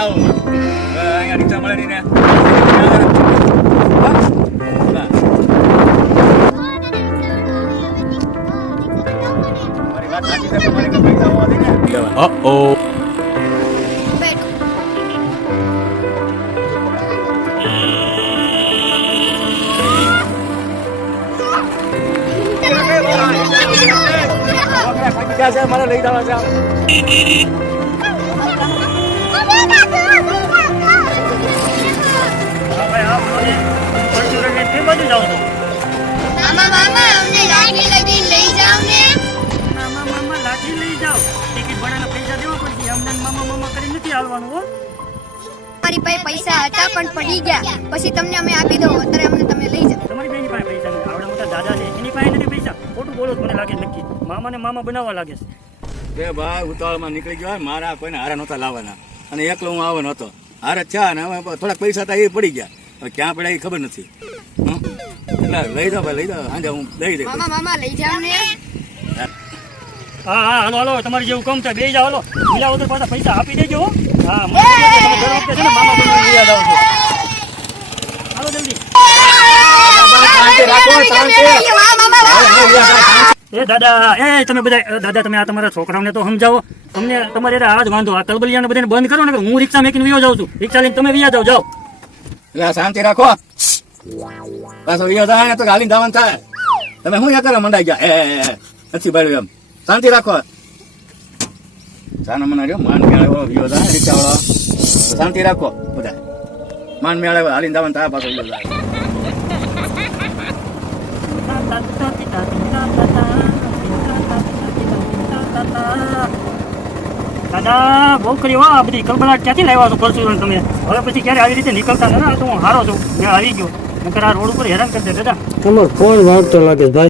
આવું અહીંયા રિક્ષા મળે નહીં ને મારી વાત સાચી છે તો મારી પૈસા હોવા દે ને મને લઈ જવા છે મારી પાસે પૈસા હતા પણ પડી ગયા પછી તમને અમે આપી દો અત્યારે અમને તમે લઈ જાઓ તમારી બેની પાસે પૈસા નથી આવડા મોટા દાદા છે એની પાસે નથી પૈસા ખોટું બોલો મને લાગે નક્કી મામાને મામા બનાવવા લાગે છે એ ભાઈ ઉતાવળમાં નીકળી ગયો મારા કોઈને હારા નહોતા લાવવાના અને એકલો હું આવવાનો હતો હારે છે ને હવે થોડાક પૈસા હતા એ પડી ગયા હવે ક્યાં પડ્યા એ ખબર નથી એટલે લઈ જાઓ ભાઈ લઈ જાઓ આજે હું દઈ દે મામા લઈ જાઓ ને હા હાલો હાલો તમારે જેવું કામ થાય બે જાઓ હાલો મિલા વગર પાછા પૈસા આપી દેજો હા હાલો જલ્દી એ દાદા એ તમે બધા દાદા તમે આ તમારા છોકરાઓને તો સમજાવો તમને તમારે આ જ વાંધો આ કલબલિયાને બધાને બંધ કરો ને હું રિક્ષા મેકીને વિયો જાઉં છું રિક્ષા લઈને તમે વિયા જાઓ એટલે શાંતિ રાખો પાછો વિયો થાય ને તો હાલીને જવાનું થાય તમે શું યા કરે મંડાઈ ગયા નથી ભાડ્યું એમ શાંતિ રાખો સાનો મને રહ્યો માન મેળવ્યો વિયો થાય રિક્ષા વાળો શાંતિ રાખો બધા માન મેળવ્યો હાલીને જવાનું થાય પાછો વિયો થાય દાદા બહુ કરી આ બધી કલ્પના ક્યાંથી લાવ્યા છો પરસું તમે હવે પછી ક્યારે આવી રીતે નીકળતા ને તો હું હારો છું મેં આવી ગયો નકર આ રોડ ઉપર હેરાન કરી દે દાદા તમારો ફોન વાગતો લાગે ભાઈ.